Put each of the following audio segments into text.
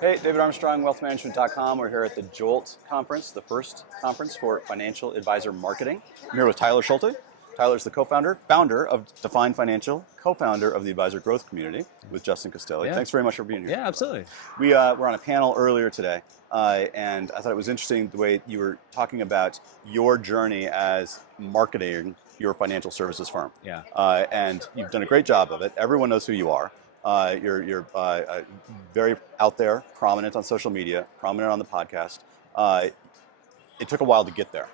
Hey, David Armstrong, wealthmanagement.com. We're here at the Jolt conference, the first conference for financial advisor marketing. I'm here with Taylor Schulte. Tyler's the founder of Define Financial, co-founder of the advisor growth community with Justin Castelli. Yeah. Thanks very much for being here. Yeah, absolutely. We were on a panel earlier today, and I thought it was interesting the way you were talking about your journey as marketing your financial services firm. Yeah. And you've done a great job of it. Everyone knows who you are. You're very out there, prominent on social media, prominent on the podcast. It took a while to get there.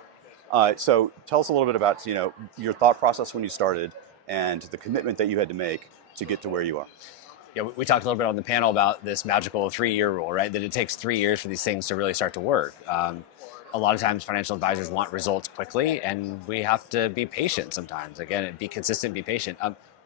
So tell us a little bit about your thought process when you started and the commitment that you had to make to get to where you are. Yeah, we talked a little bit on the panel about this magical 3-year rule, right? That it takes 3 years for these things to really start to work. A lot of times financial advisors want results quickly, and we have to be patient sometimes. Again, be consistent, be patient.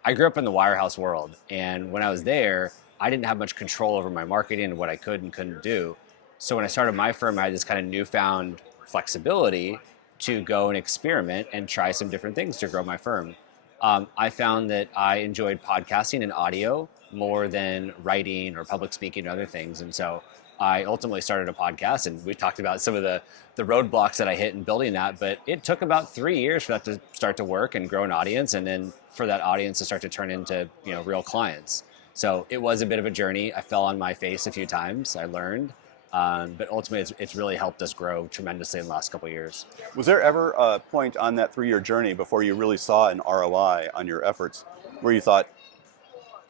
I grew up in the wirehouse world, and when I was there, I didn't have much control over my marketing and what I could and couldn't do. So when I started my firm, I had this kind of newfound flexibility to go and experiment and try some different things to grow my firm. I found that I enjoyed podcasting and audio more than writing or public speaking and other things. And so I ultimately started a podcast, and we talked about some of the roadblocks that I hit in building that, but it took about 3 years for that to start to work and grow an audience, and then for that audience to start to turn into real clients. So it was a bit of a journey. I fell on my face a few times. I learned, but ultimately it's really helped us grow tremendously in the last couple of years. Was there ever a point on that 3-year journey before you really saw an ROI on your efforts where you thought,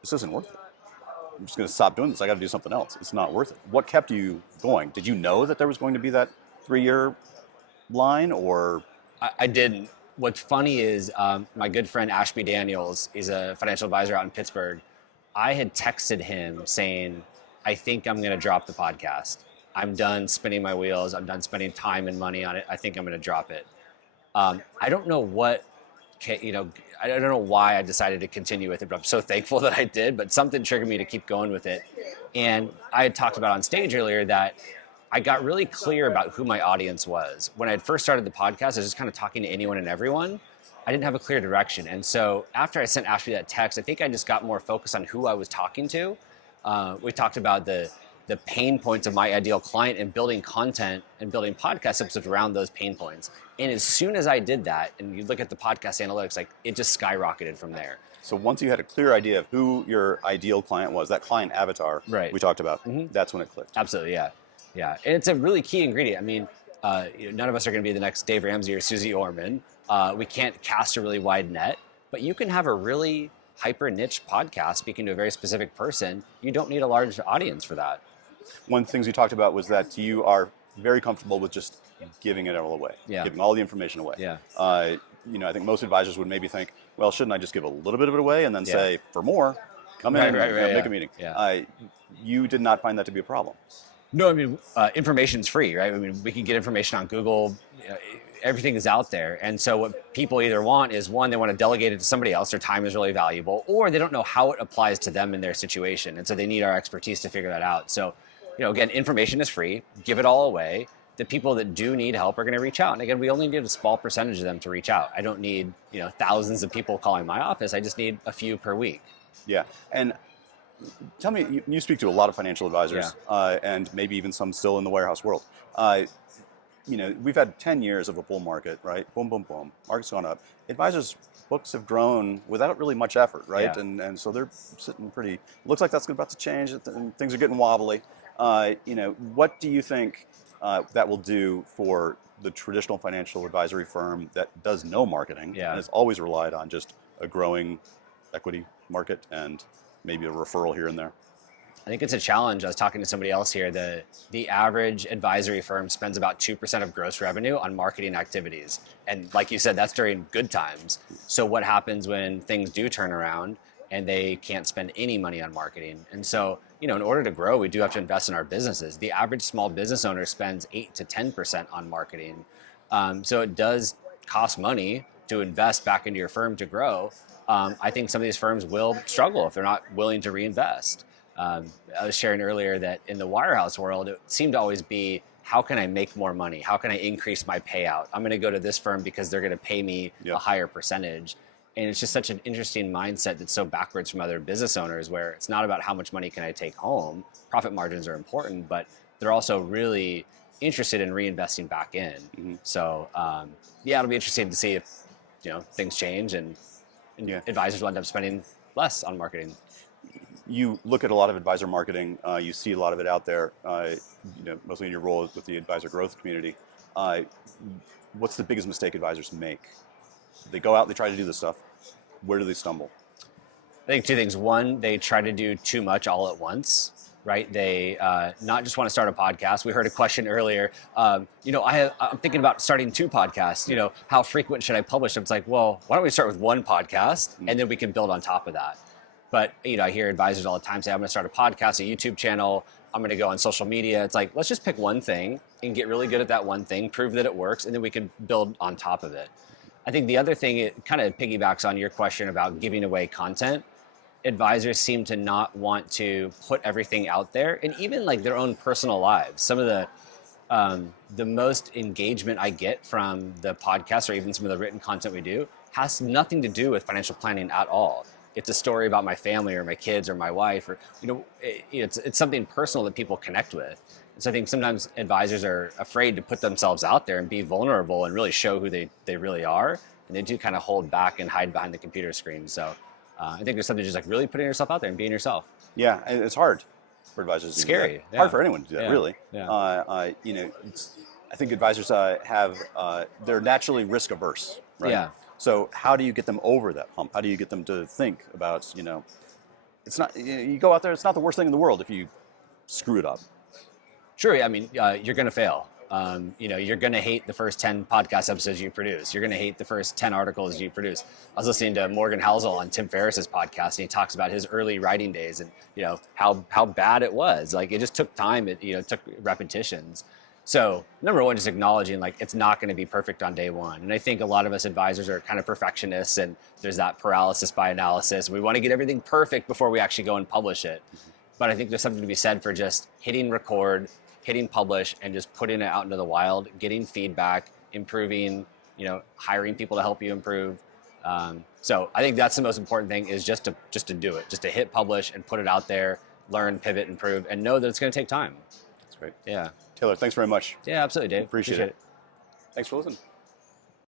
this isn't worth it? I'm just going to stop doing this. I got to do something else. It's not worth it. What kept you going? Did you know that there was going to be that 3-year line, or? I didn't. What's funny is my good friend Ashby Daniels, he's a financial advisor out in Pittsburgh. I had texted him saying, I think I'm going to drop the podcast. I'm done spinning my wheels. I'm done spending time and money on it. I think I'm going to drop it. I don't know what, I don't know why I decided to continue with it, but I'm so thankful that I did. But something triggered me to keep going with it. And I had talked about on stage earlier that I got really clear about who my audience was. When I had first started the podcast, I was just kind of talking to anyone and everyone. I didn't have a clear direction. And so after I sent Ashley that text, I think I just got more focused on who I was talking to. We talked about the pain points of my ideal client and building content and building podcast episodes around those pain points. And as soon as I did that, and you look at the podcast analytics, like it just skyrocketed from there. So once you had a clear idea of who your ideal client was, that client avatar we talked about, that's when it clicked. Absolutely, yeah. Yeah, and it's a really key ingredient. I mean, none of us are going to be the next Dave Ramsey or Susie Orman. We can't cast a really wide net, but you can have a really hyper niche podcast speaking to a very specific person. You don't need a large audience for that. One of the things you talked about was that you are very comfortable with just giving it all away, giving all the information away. Yeah. I think most advisors would maybe think, well, shouldn't I just give a little bit of it away and then say, for more, come in and make a meeting. Yeah. You did not find that to be a problem. No, I mean, information's free, right? I mean, we can get information on Google. Everything is out there. And so what people either want is, one, they want to delegate it to somebody else. Their time is really valuable, or they don't know how it applies to them in their situation. And so they need our expertise to figure that out. So, again, information is free. Give it all away. The people that do need help are going to reach out. And again, we only need a small percentage of them to reach out. I don't need, thousands of people calling my office. I just need a few per week. Yeah. And tell me, you speak to a lot of financial advisors, and maybe even some still in the warehouse world. We've had 10 years of a bull market, right? Boom, boom, boom. Market's gone up. Advisors' books have grown without really much effort, right? Yeah. And so they're sitting pretty. Looks like that's about to change. And things are getting wobbly. What do you think that will do for the traditional financial advisory firm that does no marketing and has always relied on just a growing equity market and maybe a referral here and there? I think it's a challenge. I was talking to somebody else here. The average advisory firm spends about 2% of gross revenue on marketing activities. And like you said, that's during good times. So what happens when things do turn around and they can't spend any money on marketing? And so, in order to grow, we do have to invest in our businesses. The average small business owner spends 8 to 10% on marketing. So it does cost money to invest back into your firm to grow. I think some of these firms will struggle if they're not willing to reinvest. I was sharing earlier that in the wirehouse world, it seemed to always be, how can I make more money? How can I increase my payout? I'm going to go to this firm because they're going to pay me a higher percentage. And it's just such an interesting mindset that's so backwards from other business owners, where it's not about how much money can I take home. Profit margins are important, but they're also really interested in reinvesting back in. Mm-hmm. So yeah, it'll be interesting to see if things change and advisors will end up spending less on marketing. You look at a lot of advisor marketing. You see a lot of it out there. Mostly in your role with the advisor growth community. What's the biggest mistake advisors make? They go out, they try to do this stuff. Where do they stumble? I think two things. One, they try to do too much all at once, right? They not just want to start a podcast. We heard a question earlier. I'm thinking about starting 2 podcasts. How frequent should I publish? It's like, well, why don't we start with 1 podcast and then we can build on top of that. But I hear advisors all the time say, I'm going to start a podcast, a YouTube channel. I'm going to go on social media. It's like, let's just pick one thing and get really good at that one thing, prove that it works, and then we can build on top of it. I think the other thing, it kind of piggybacks on your question about giving away content. Advisors seem to not want to put everything out there, and even like their own personal lives. Some of the most engagement I get from the podcast or even some of the written content we do has nothing to do with financial planning at all. It's a story about my family or my kids or my wife, or it's something personal that people connect with. So I think sometimes advisors are afraid to put themselves out there and be vulnerable and really show who they really are. And they do kind of hold back and hide behind the computer screen. So I think there's something just like really putting yourself out there and being yourself. Yeah, and it's hard for advisors. It's scary. To do that. Hard for anyone to do that, really. Yeah. I think advisors they're naturally risk averse, right? Yeah. So how do you get them over that hump? How do you get them to think about, it's not, you go out there, it's not the worst thing in the world if you screw it up. Sure. I mean, you're going to fail. You're going to hate the first 10 podcast episodes you produce. You're going to hate the first 10 articles you produce. I was listening to Morgan Housel on Tim Ferriss's podcast, and he talks about his early writing days and, how bad it was. Like, it just took time. It took repetitions. So number one, just acknowledging like it's not going to be perfect on day one. And I think a lot of us advisors are kind of perfectionists, and there's that paralysis by analysis. We want to get everything perfect before we actually go and publish it. But I think there's something to be said for just hitting record, hitting publish, and just putting it out into the wild, getting feedback, improving, hiring people to help you improve. So I think that's the most important thing, is just to do it, just to hit publish and put it out there, learn, pivot, improve, and know that it's going to take time. That's great. Yeah. Taylor, thanks very much. Yeah, absolutely, Dave. Appreciate it. Thanks for listening.